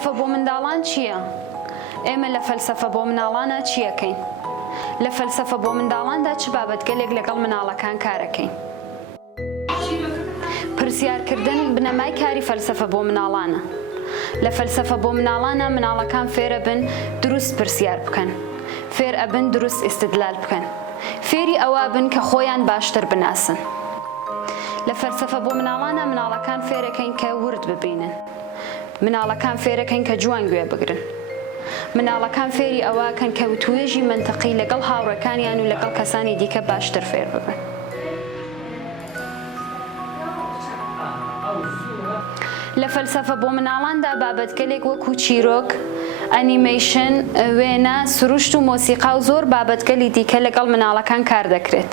فەلسەفە بۆ منداڵان چییە؟ ئێمە لە فەلسەفە بۆ مناڵانە چیەکەین؟ لە فەلسەفە بۆ منداڵاندا چ بابەتگەلێک لەگەڵ مناڵەکان کارەکەین؟ پرسیارکردن بنەمای کاری فەلسەفە بۆ مناڵانە. لە فەلسەفە بۆ مناڵانە مناڵەکان فێرە بن دروست پرسیار بکەن، فێر ئەبن دروست ئیستدلال بکەن، فێری ئەوە بن کە خۆیان باشتر بناسن. لە فەلسەفە بۆ مناڵانە مناڵەکان فێرەکەین کە ورد ببینن، مناڵەکان فێرەکەین کە جوان گوێ بگرن، مناڵەکان فێری ئەوەکەن کە توێژی منتەقی لەگەڵ هاوڕەکانیان و لەگەڵ کەسانی دیکە باشتر فێر ببن. لە فەلسەفە بۆ مناڵاندا بابەتگەلێک وەکو چیرۆک، ئەنیمەیشن، وێنە، سروشت و مۆسیقا و زۆر بابەتگەلی دیکە لەگەڵ مناڵەکان کار دەکرێت.